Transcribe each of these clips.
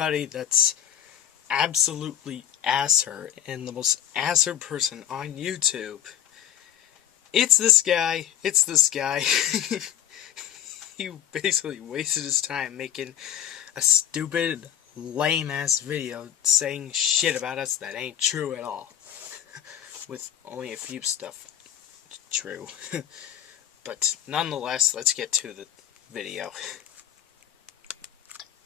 everybody that's absolutely asser and the most asser person on YouTube. It's this guy. He basically wasted his time making a stupid, lame-ass video saying shit about us that ain't true at all. With only a few stuff true. But nonetheless, let's get to the video.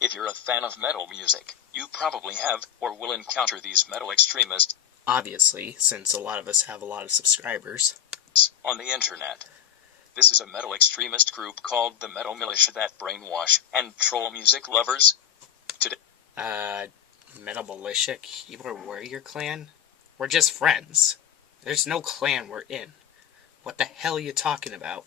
If you're a fan of metal music, you probably have or will encounter these metal extremists Obviously, since a lot of us have a lot of subscribers on the internet. This is a metal extremist group called the Metal Militia that brainwash and troll music lovers. Metal Militia, Keyboard Warrior Clan? We're just friends. There's no clan we're in. What the hell are you talking about?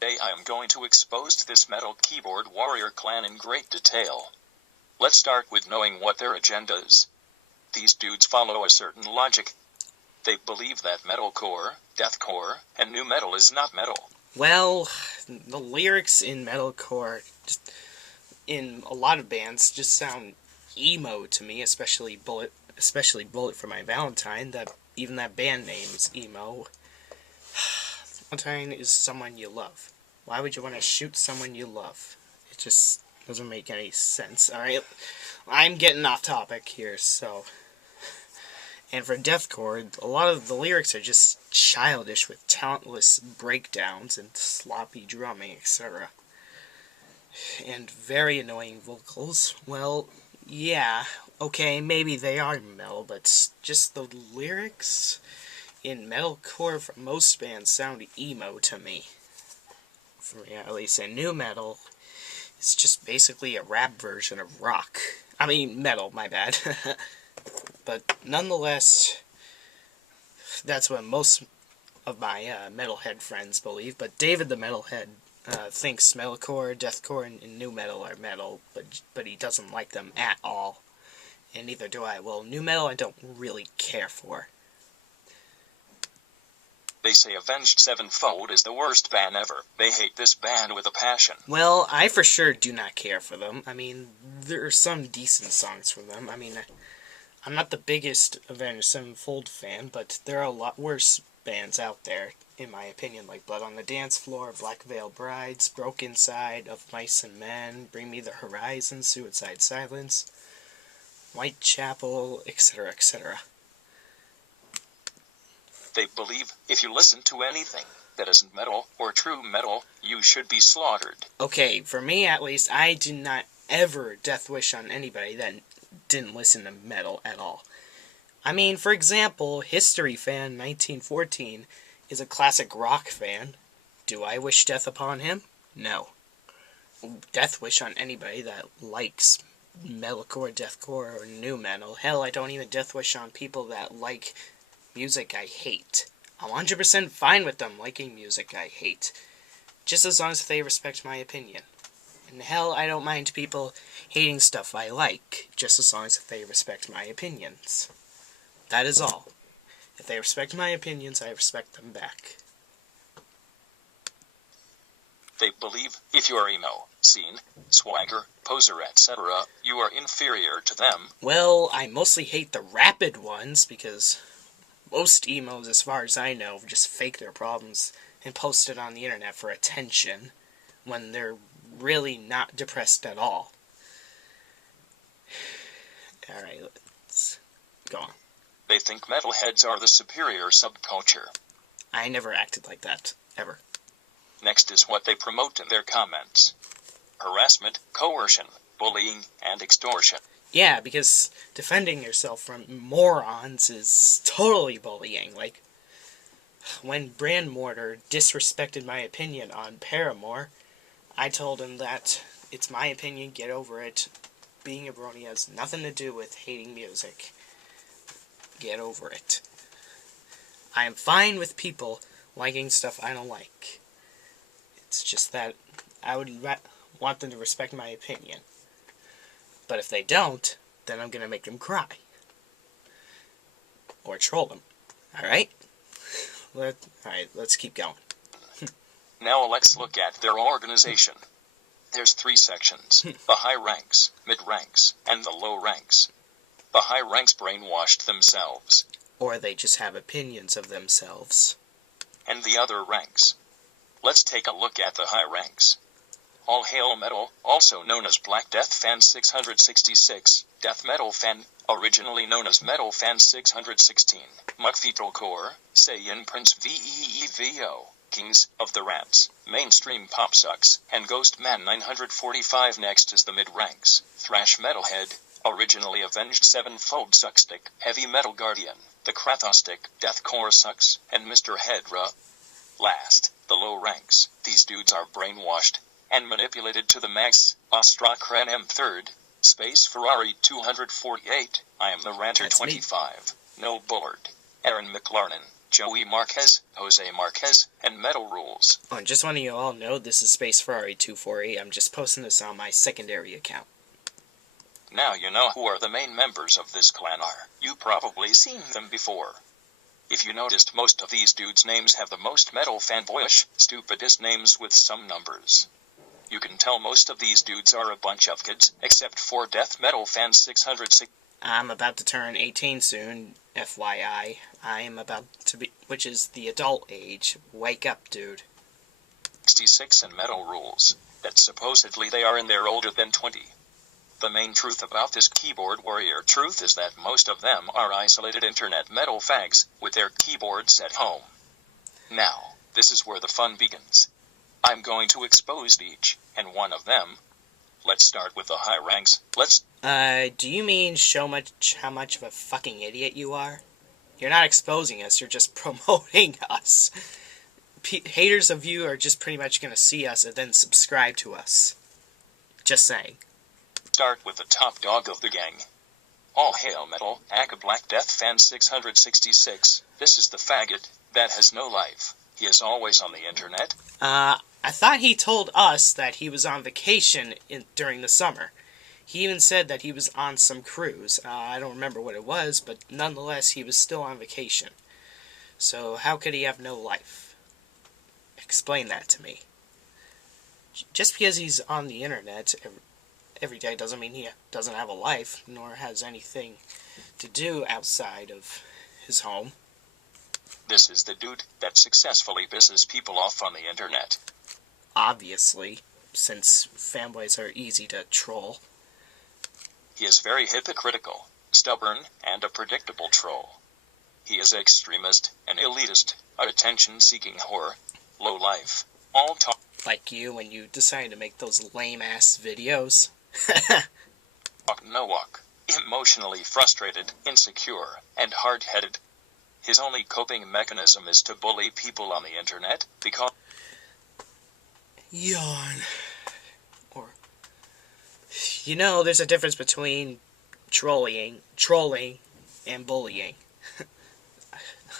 Today I am going to expose this metal keyboard warrior clan in great detail. Let's start with knowing what their agenda is. These dudes follow a certain logic. They believe that metalcore, deathcore, and new metal is not metal. Well, the lyrics in metalcore, in a lot of bands, just sound emo to me, especially Bullet for My Valentine. Even that band name is emo. Valentine is someone you love. Why would you want to shoot someone you love? It just doesn't make any sense. Alright, I'm getting off topic here, so... And for deathcore, a lot of the lyrics are just childish with talentless breakdowns and sloppy drumming, etc. And very annoying vocals. Well, yeah, okay, maybe they are metal, but just the lyrics in metalcore for most bands sound emo to me. For me, at least. And new metal is just basically a rap version of rock. I mean, metal, my bad. But nonetheless, that's what most of my metalhead friends believe. But David the Metalhead thinks metalcore, deathcore, and new metal are metal, but he doesn't like them at all. And neither do I. Well, new metal I don't really care for. They say Avenged Sevenfold is the worst band ever. They hate this band with a passion. Well, I for sure do not care for them. I mean, there are some decent songs from them. I mean, I'm not the biggest Avenged Sevenfold fan, but there are a lot worse bands out there, in my opinion, like Blood on the Dance Floor, Black Veil Brides, Broken Side, Of Mice and Men, Bring Me the Horizon, Suicide Silence, Whitechapel, etc., etc. They believe if you listen to anything that isn't metal or true metal, you should be slaughtered. Okay, for me at least, I do not ever death wish on anybody that didn't listen to metal at all. I mean, for example, History Fan 1914 is a classic rock fan. Do I wish death upon him? No. Death wish on anybody that likes metalcore, deathcore, or new metal. Hell, I don't even death wish on people that like music I hate. I'm 100% fine with them liking music I hate, just as long as they respect my opinion. And hell, I don't mind people hating stuff I like, just as long as they respect my opinions. That is all. If they respect my opinions, I respect them back. They believe if you're emo, scene, swagger, poser, etc., you are inferior to them. Well, I mostly hate the rapid ones, because most emos, as far as I know, just fake their problems and post it on the internet for attention, when they're really not depressed at all. Alright, let's go on. They think metalheads are the superior subculture. I never acted like that, ever. Next is what they promote in their comments. Harassment, coercion, bullying, and extortion. Yeah, because defending yourself from morons is totally bullying. Like, when Brand Mortar disrespected my opinion on Paramore, I told him that it's my opinion, get over it. Being a brony has nothing to do with hating music. Get over it. I am fine with people liking stuff I don't like. It's just that I would want them to respect my opinion. But if they don't, then I'm gonna make them cry. Or troll them. Alright? Alright, let's keep going. Now let's look at their organization. There's 3 sections, the high ranks, mid ranks, and the low ranks. The high ranks brainwashed themselves. Or they just have opinions of themselves. And the other ranks. Let's take a look at the high ranks. All Hail Metal, also known as Black Death Fan 666, Death Metal Fan, originally known as Metal Fan 616, Muckfetalcore, Saiyan Prince VEEVO, Kings of the Rants, Mainstream Pop Sucks, and Ghost Man 945. Next is the mid-ranks, Thrash Metalhead, originally Avenged Sevenfold Suckstick, Heavy Metal Guardian, The Krathostic, Deathcore Sucks, and Mr. Hedra. Last, the low ranks. These dudes are brainwashed and manipulated to the max. Ostrakran M3rd, Space Ferrari 248, I Am the Ranter 25, Noel Bullard, Aaron McLarnin, Joey Marquez, Jose Marquez, and Metal Rules. Oh, and just wanting you all know, this is Space Ferrari 248. I'm just posting this on my secondary account. Now you know who are the main members of this clan are. You probably seen them before. If you noticed, most of these dudes' names have the most metal fanboyish, stupidest names with some numbers. You can tell most of these dudes are a bunch of kids, except for Death Metal Fan 606. I'm about to turn 18 soon, FYI. I am about to be, which is the adult age. Wake up, dude. 66 and Metal Rules, that supposedly they are in their older than 20. The main truth about this keyboard warrior truth is that most of them are isolated internet metal fags, with their keyboards at home. Now, this is where the fun begins. I'm going to expose each, and one of them. Let's start with the high ranks. Do you mean how much of a fucking idiot you are? You're not exposing us, you're just promoting us. Haters of you are just pretty much gonna see us and then subscribe to us. Just saying. Start with the top dog of the gang. All Hail Metal, Aka Black Death Fan 666. This is the faggot that has no life. He is always on the internet. I thought he told us that he was on vacation during the summer. He even said that he was on some cruise. I don't remember what it was, but nonetheless, he was still on vacation. So how could he have no life? Explain that to me. Just because he's on the internet every day doesn't mean he doesn't have a life, nor has anything to do outside of his home. This is the dude that successfully pisses people off on the internet. Obviously, since fanboys are easy to troll. He is very hypocritical, stubborn, and a predictable troll. He is an extremist, an elitist, an attention-seeking whore, low life, all talk. Like you when you decided to make those lame-ass videos. Talk no walk, emotionally frustrated, insecure, and hard-headed. His only coping mechanism is to bully people on the internet, because... Yawn. Or... You know, there's a difference between trolling, and bullying.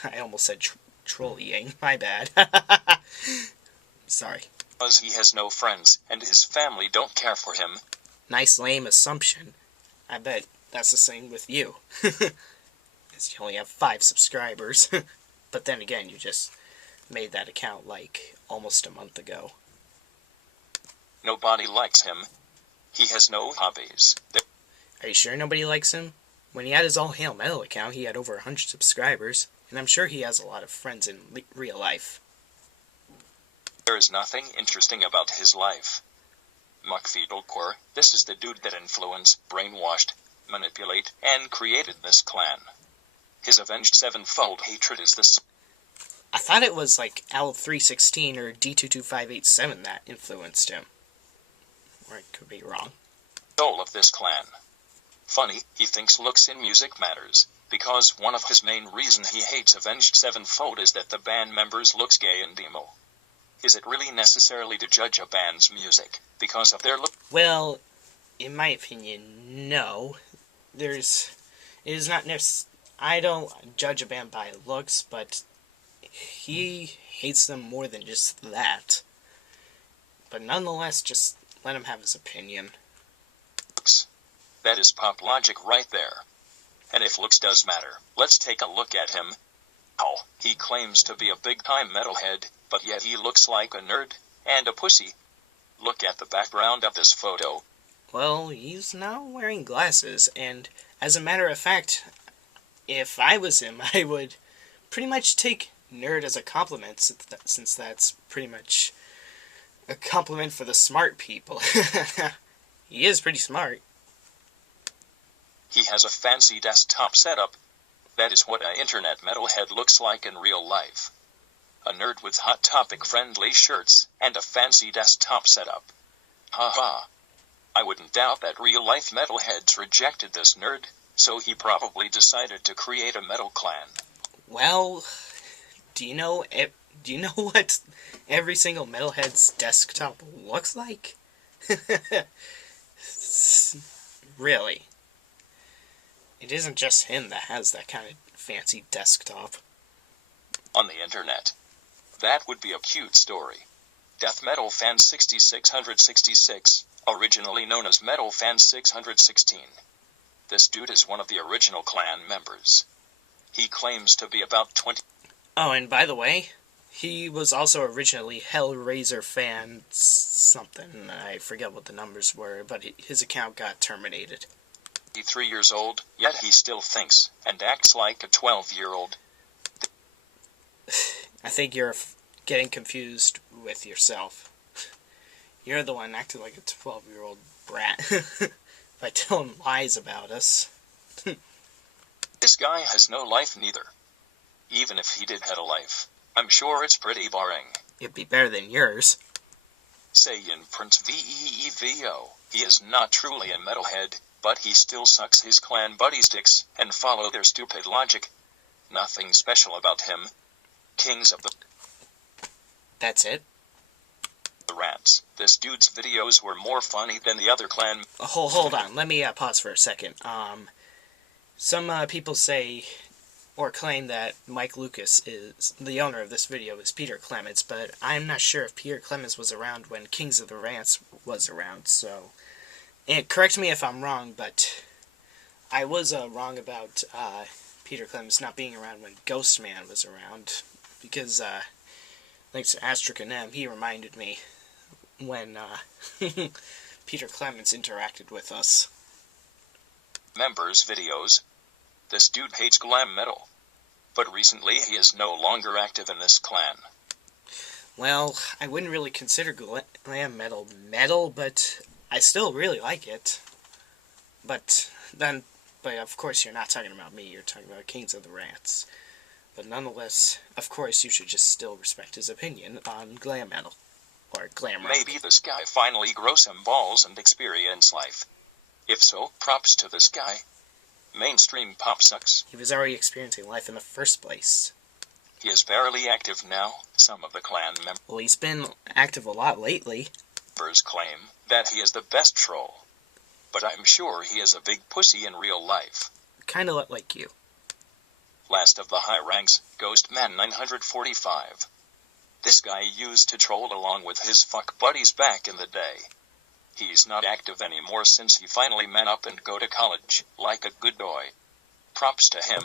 I almost said trolling. My bad. Sorry. Because he has no friends, and his family don't care for him. Nice lame assumption. I bet that's the same with you. Because you only have 5 subscribers. But then again, you just made that account like almost a month ago. Nobody likes him. He has no hobbies. Are you sure nobody likes him? When he had his All Hail Metal account, he had over 100 subscribers. And I'm sure he has a lot of friends in real life. There is nothing interesting about his life. Muckfetalcore, this is the dude that influenced, brainwashed, manipulate, and created this clan. His Avenged Sevenfold hatred is this. I thought it was like L316 or D22587 that influenced him. Or I could be wrong. Soul of this clan. Funny, he thinks looks in music matters, because one of his main reasons he hates Avenged Sevenfold is that the band members looks gay and emo. Is it really necessarily to judge a band's music because of their look? Well, in my opinion, no. It is not necessary. I don't judge a band by looks, but he hates them more than just that. But nonetheless, just let him have his opinion. That is pop logic right there. And if looks does matter, let's take a look at him. Oh, he claims to be a big-time metalhead, but yet he looks like a nerd and a pussy. Look at the background of this photo. Well, he's now wearing glasses, and as a matter of fact, if I was him, I would pretty much take nerd as a compliment, since that's pretty much a compliment for the smart people. He is pretty smart. He has a fancy desktop setup. That is what an internet metalhead looks like in real life. A nerd with Hot Topic friendly shirts and a fancy desktop setup. Haha. I wouldn't doubt that real life metalheads rejected this nerd, so he probably decided to create a metal clan. Well, do you know what every single metalhead's desktop looks like? Really. It isn't just him that has that kind of fancy desktop. On the internet. That would be a cute story. Death Metal Fan 6666, originally known as Metal Fan 616. This dude is one of the original clan members. He claims to be about 20. Oh, and by the way, he was also originally Hellraiser Fan something. I forget what the numbers were, but his account got terminated. 3 years old, yet he still thinks and acts like a 12-year-old. I think you're getting confused with yourself. You're the one acting like a 12-year-old brat by telling lies about us. This guy has no life neither. Even if he did have a life, I'm sure it's pretty boring. It'd be better than yours. Say in Prince Veevo, he is not truly a metalhead, but he still sucks his clan buddies' dicks and follow their stupid logic. Nothing special about him. Kings of the... That's it? The Rats. This dude's videos were more funny than the other clan... Hold on. Let me pause for a second. Some people say or claim that Mike Lucas is the owner of this video is Peter Clements, but I'm not sure if Peter Clements was around when Kings of the Rants was around, so... And correct me if I'm wrong, but I was wrong about Peter Clements not being around when Ghostman was around, because thanks to Astric M, he reminded me when Peter Clements interacted with us. Members' videos. This dude hates glam metal, but recently he is no longer active in this clan. Well, I wouldn't really consider glam metal, but I still really like it. But of course you're not talking about me, you're talking about Kings of the Rants. But nonetheless, of course you should just still respect his opinion on glam metal. Or glam rock. Maybe this guy finally grows some balls and experience life. If so, props to this guy. Mainstream pop sucks. He was already experiencing life in the first place. He is barely active now. Some of the clan Well, he's been active a lot lately. members claim that he is the best troll. But I'm sure he is a big pussy in real life. Kinda like you. Last of the high ranks, Ghostman 945. This guy used to troll along with his fuck buddies back in the day. He's not active anymore since he finally man up and go to college, like a good boy. Props to him.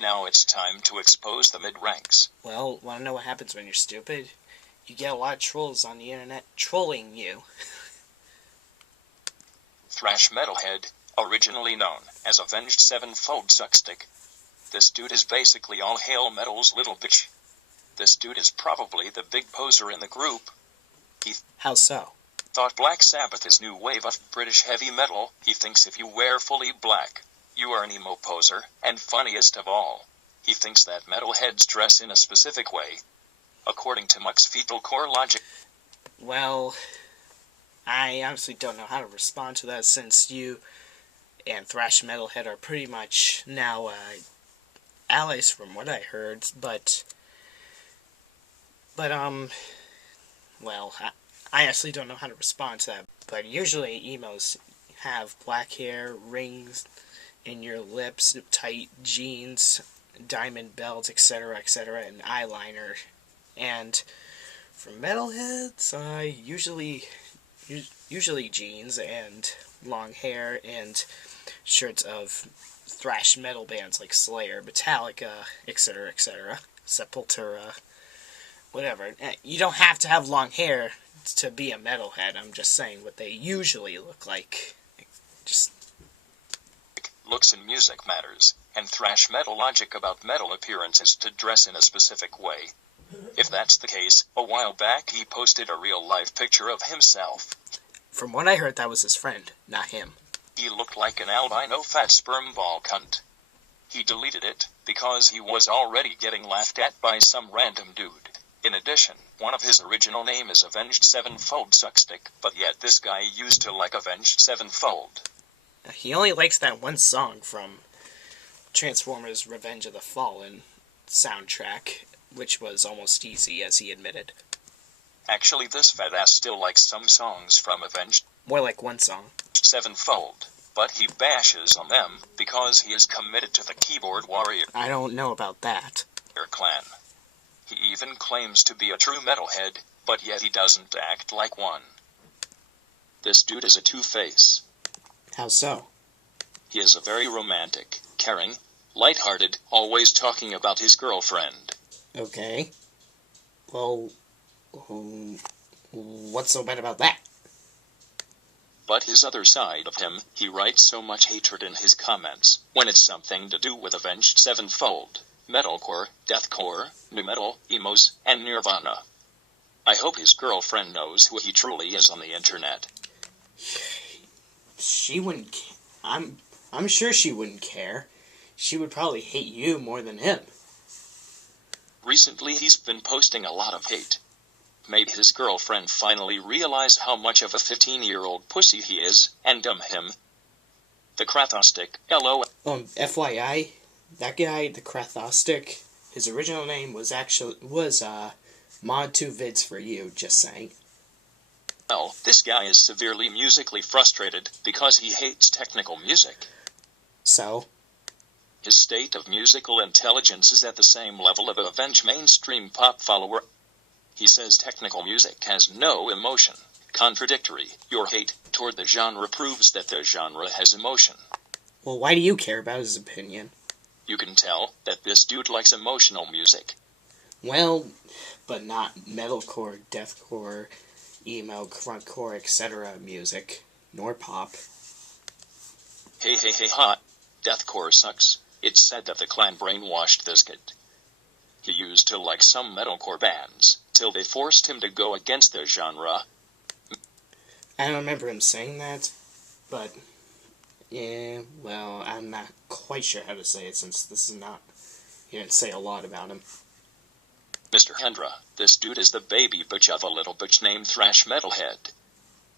Now it's time to expose the mid-ranks. Well, wanna know what happens when you're stupid? You get a lot of trolls on the internet trolling you. Thrash Metalhead, originally known as Avenged Sevenfold Suckstick. This dude is basically all hail metal's little bitch. This dude is probably the big poser in the group. He How so? thought Black Sabbath is new wave of British heavy metal. He thinks if you wear fully black, you are an emo poser, and funniest of all, he thinks that metalheads dress in a specific way. According to Muck's fetal core logic. Well, I honestly don't know how to respond to that, since you and Thrash Metalhead are pretty much now allies from what I heard, but well, I actually don't know how to respond to that, but usually emos have black hair, rings in your lips, tight jeans, diamond belts, etc., and eyeliner. And for metalheads, usually jeans and long hair and shirts of thrash metal bands like Slayer, Metallica, etc., Sepultura, whatever. You don't have to have long hair to be a metalhead. I'm just saying what they usually look like. Just Looks in music matters, and thrash metal logic about metal appearances to dress in a specific way. If that's the case, a while back he posted a real-life picture of himself. from what I heard, that was his friend, not him. He looked like an albino fat sperm ball cunt. He deleted it, because he was already getting laughed at by some random dude. In addition, one of his original name is Avenged Sevenfold Suckstick, but yet this guy used to like Avenged Sevenfold. He only likes that one song from Transformers Revenge of the Fallen soundtrack, which was almost easy, as he admitted. Actually, this fat ass still likes some songs from Avenged More like one song. Sevenfold, but he bashes on them because he is committed to the Keyboard Warrior I don't know about that. clan. He even claims to be a true metalhead, but yet he doesn't act like one. This dude is a two-face. How so? He is a very romantic, caring, light-hearted, always talking about his girlfriend. Okay. Well, what's so bad about that? But his other side of him, he writes so much hatred in his comments, when it's something to do with Avenged Sevenfold, metalcore, deathcore, nu metal, emos, and Nirvana. I hope his girlfriend knows who he truly is on the internet. She wouldn't. I'm sure she wouldn't care. She would probably hate you more than him. Recently he's been posting a lot of hate. Maybe his girlfriend finally realized how much of a 15-year-old pussy he is, and dumb him. The Krathostic, LOL. FYI, that guy, the Krathostic, his original name was Mod2Vids for you, just saying. Well, this guy is severely musically frustrated because he hates technical music. So? His state of musical intelligence is at the same level of a Avenged mainstream pop follower. He says technical music has no emotion. Contradictory. Your hate toward the genre proves that the genre has emotion. Well, why do you care about his opinion? You can tell that this dude likes emotional music. Well, but not metalcore, deathcore, emo, gruntcore, etc. music, nor pop. Hey, hot. Deathcore sucks. It's said that the clan brainwashed this kid. He used to like some metalcore bands, till they forced him to go against their genre. I don't remember him saying that, but yeah, well, I'm not quite sure how to say it since this is not, he didn't say a lot about him. Mr. Hendra, this dude is the baby bitch of a little bitch named Thrash Metalhead.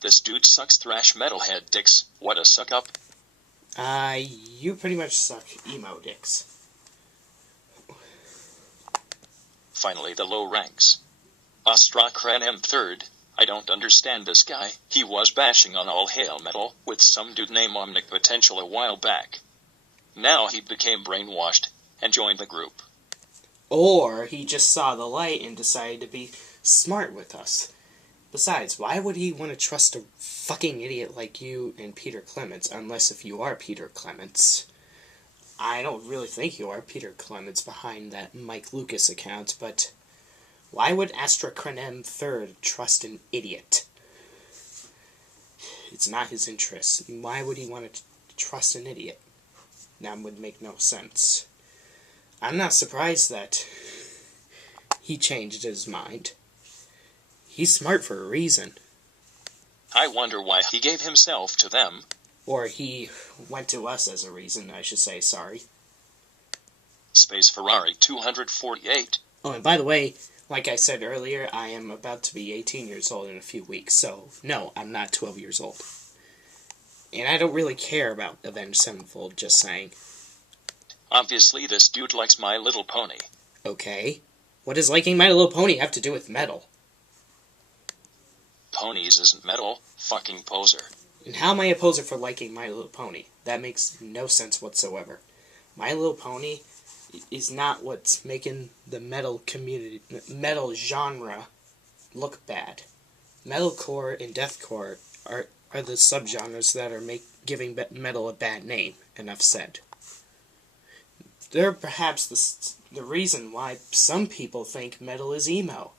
This dude sucks thrash metalhead dicks. What a suck up. You pretty much suck emo dicks. Finally, the low ranks. Ostrakran M3rd. I don't understand this guy. He was bashing on all hail metal with some dude named Omnipotential a while back. Now he became brainwashed and joined the group. Or he just saw the light and decided to be smart with us. Besides, why would he want to trust a fucking idiot like you and Peter Clements, unless if you are Peter Clements? I don't really think you are Peter Clements behind that Mike Lucas account, but why would Astrakrenem III trust an idiot? It's not his interest. Why would he want to trust an idiot? That would make no sense. I'm not surprised that he changed his mind. He's smart for a reason. I wonder why he gave himself to them. Or he went to us as a reason, I should say, sorry. Space Ferrari 248. Oh, and by the way, like I said earlier, I am about to be 18 years old in a few weeks, so no, I'm not 12 years old. And I don't really care about Avenged Sevenfold, just saying. Obviously, this dude likes My Little Pony. Okay. What does liking My Little Pony have to do with metal? Ponies isn't metal. Fucking poser. And how am I a poser for liking My Little Pony? That makes no sense whatsoever. My Little Pony is not what's making the metal community, metal genre, look bad. Metalcore and deathcore are the subgenres that are giving metal a bad name. Enough said. They're perhaps the reason why some people think metal is emo.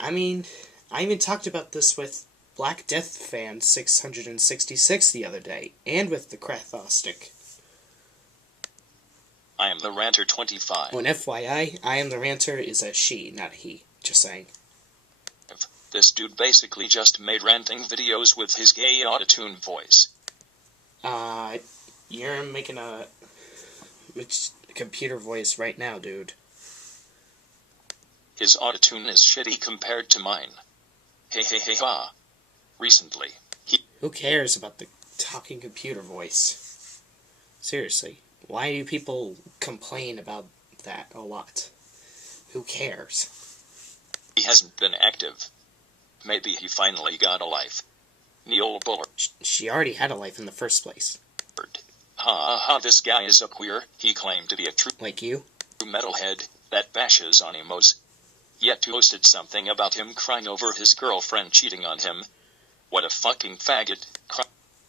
I mean, I even talked about this with Black Death Fan 666 the other day, and with the Krathostic. I am the Ranter 25. Oh, and FYI, I am the Ranter is a she, not a he. Just saying. This dude basically just made ranting videos with his gay autotune voice. You're making a computer voice right now, dude. His autotune is shitty compared to mine. Hey hey hey ha. Recently, Who cares about the talking computer voice? Seriously, why do people complain about that a lot? Who cares? he hasn't been active. Maybe he finally got a life. Neil Bullard. She already had a life in the first place. Ha ha, this guy is a queer. He claimed to be a true Like you? metalhead that bashes on emos. Yet posted something about him crying over his girlfriend cheating on him. What a fucking faggot.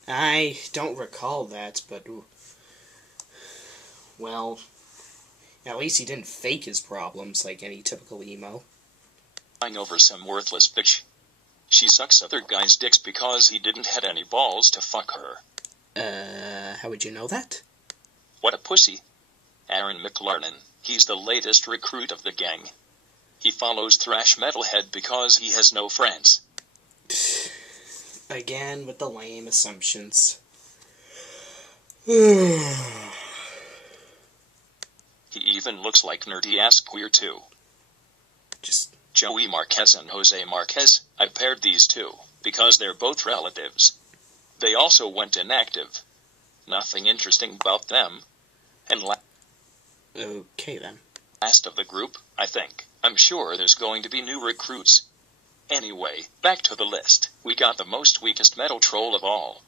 I don't recall that, but... Well... At least he didn't fake his problems like any typical emo. Crying over some worthless bitch. She sucks other guys' dicks because he didn't have any balls to fuck her. How would you know that? What a pussy. Aaron McLarnon, he's the latest recruit of the gang. He follows thrash metalhead because he has no friends. Again with the lame assumptions. He even looks like nerdy-ass queer too. Just... Joey Marquez and Jose Marquez, I paired these two, because they're both relatives. They also went inactive. Nothing interesting about them. And okay then. last of the group, I think. I'm sure there's going to be new recruits. Anyway, back to the list. We got the most weakest metal troll of all.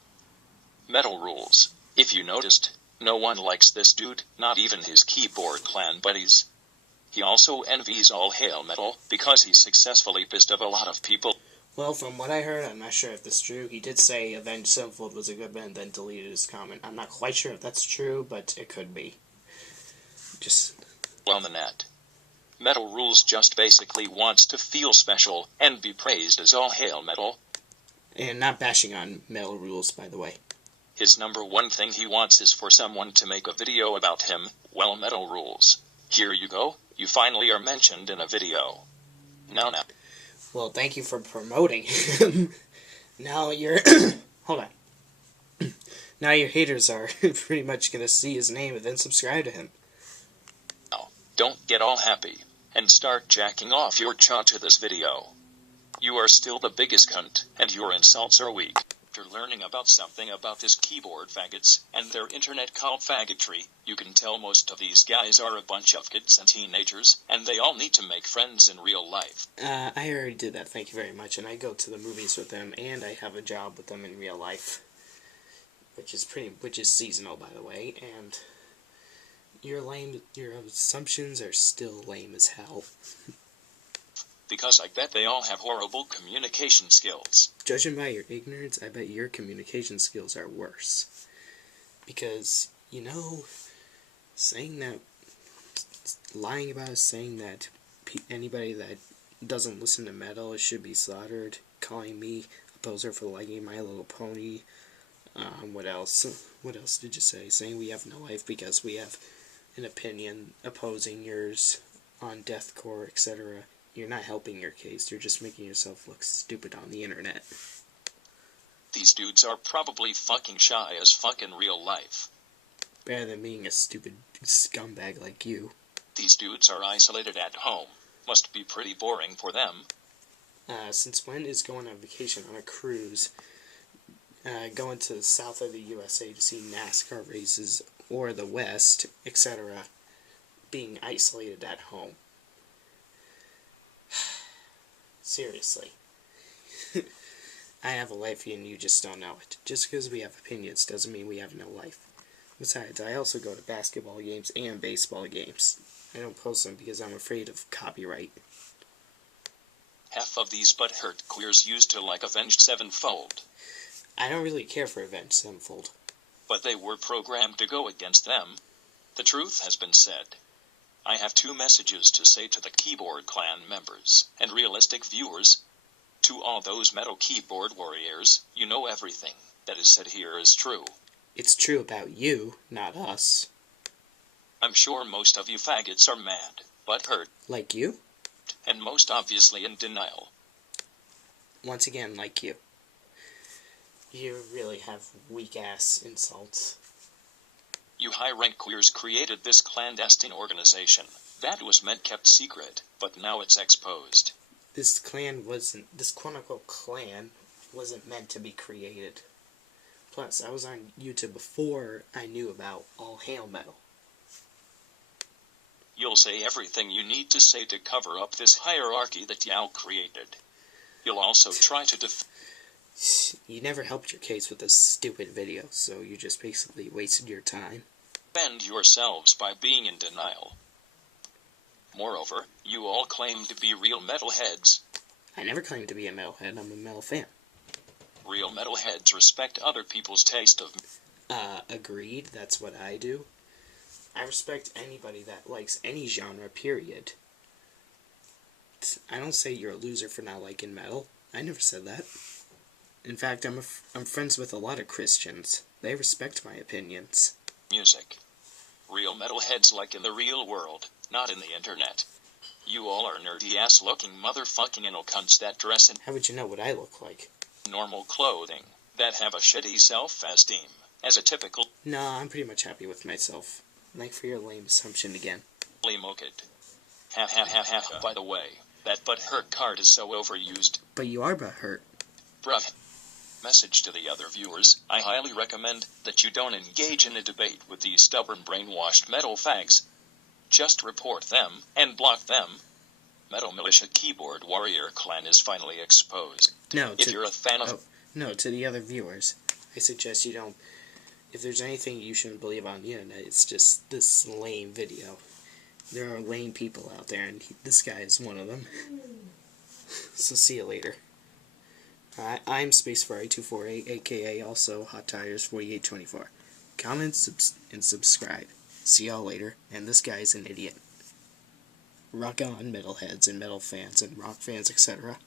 Metal Rules. If you noticed, no one likes this dude, not even his keyboard clan buddies. He also envies All Hail Metal, because he successfully pissed off a lot of people. Well, from what I heard, I'm not sure if this is true. He did say Avenged Sevenfold was a good band, then deleted his comment. I'm not quite sure if that's true, but it could be. Just... on the net. Metal Rules just basically wants to feel special and be praised as All Hail Metal. And not bashing on Metal Rules, by the way. His number one thing he wants is for someone to make a video about him. Well, Metal Rules. Here you go. You finally are mentioned in a video. Now. Well, thank you for promoting him. Now you're... Hold on. Now your haters are pretty much going to see his name and then subscribe to him. Now, don't get all happy and start jacking off your chaw to this video. You are still the biggest cunt, and your insults are weak. After learning about something about this keyboard faggots and their internet called faggotry, you can tell most of these guys are a bunch of kids and teenagers, and they all need to make friends in real life. I already did that, thank you very much, and I go to the movies with them, and I have a job with them in real life. Which is seasonal, by the way, and your assumptions are still lame as hell. Because I bet they all have horrible communication skills. Judging by your ignorance, I bet your communication skills are worse. Because, you know, lying about saying that anybody that doesn't listen to metal should be slaughtered, calling me a poser for liking My Little Pony, what else? What else did you say? Saying we have no life because we have an opinion opposing yours on deathcore, etc. You're not helping your case, you're just making yourself look stupid on the internet. These dudes are probably fucking shy as fuck in real life. Better than being a stupid scumbag like you. These dudes are isolated at home. Must be pretty boring for them. Since when is going on vacation on a cruise, going to the south of the USA to see NASCAR races, or the West, etc., being isolated at home? Seriously. I have a life and you just don't know it. Just because we have opinions doesn't mean we have no life. Besides, I also go to basketball games and baseball games. I don't post them because I'm afraid of copyright. Half of these butthurt queers used to like Avenged Sevenfold. I don't really care for Avenged Sevenfold. But they were programmed to go against them. The truth has been said. I have two messages to say to the Keyboard Clan members and realistic viewers. To all those metal keyboard warriors, you know everything that is said here is true. It's true about you, not us. I'm sure most of you faggots are mad, butthurt, Like you? and most obviously in denial. Once again, like you. You really have weak-ass insults. You high-rank queers created this clandestine organization. That was meant kept secret, but now it's exposed. This quote-unquote clan wasn't meant to be created. Plus, I was on YouTube before I knew about All Hail Metal. You'll say everything you need to say to cover up this hierarchy that y'all created. You'll also try to You never helped your case with this stupid video, so you just basically wasted your time. defend yourselves by being in denial. Moreover, you all claim to be real metalheads. I never claimed to be a metalhead, I'm a metal fan. Real metalheads respect other people's taste of... Agreed, that's what I do. I respect anybody that likes any genre, period. I don't say you're a loser for not liking metal. I never said that. In fact, I'm friends with a lot of Christians. They respect my opinions. music. Real metalheads like in the real world, not in the internet. You all are nerdy-ass looking motherfucking anal cunts that dress in How would you know what I look like? normal clothing, that have a shitty self-esteem, as a typical No, I'm pretty much happy with myself. Like for your lame assumption again. mokid. Ha ha ha ha ha. By the way, that butthurt card is so overused. But you are butthurt. Bruh. Message to the other viewers, I highly recommend that you don't engage in a debate with these stubborn brainwashed metal fags. Just report them, and block them. Metal Militia Keyboard Warrior Clan is finally exposed. No, If you're a fan of... no, to the other viewers. I suggest you don't... If there's anything you shouldn't believe on the internet, it's just this lame video. There are lame people out there, and this guy is one of them. So see you later. I'm SpaceFerrari248, aka also Hot Tires 4824. Comment and subscribe. See y'all later, and this guy's an idiot. Rock on, metalheads and metal fans and rock fans, etc.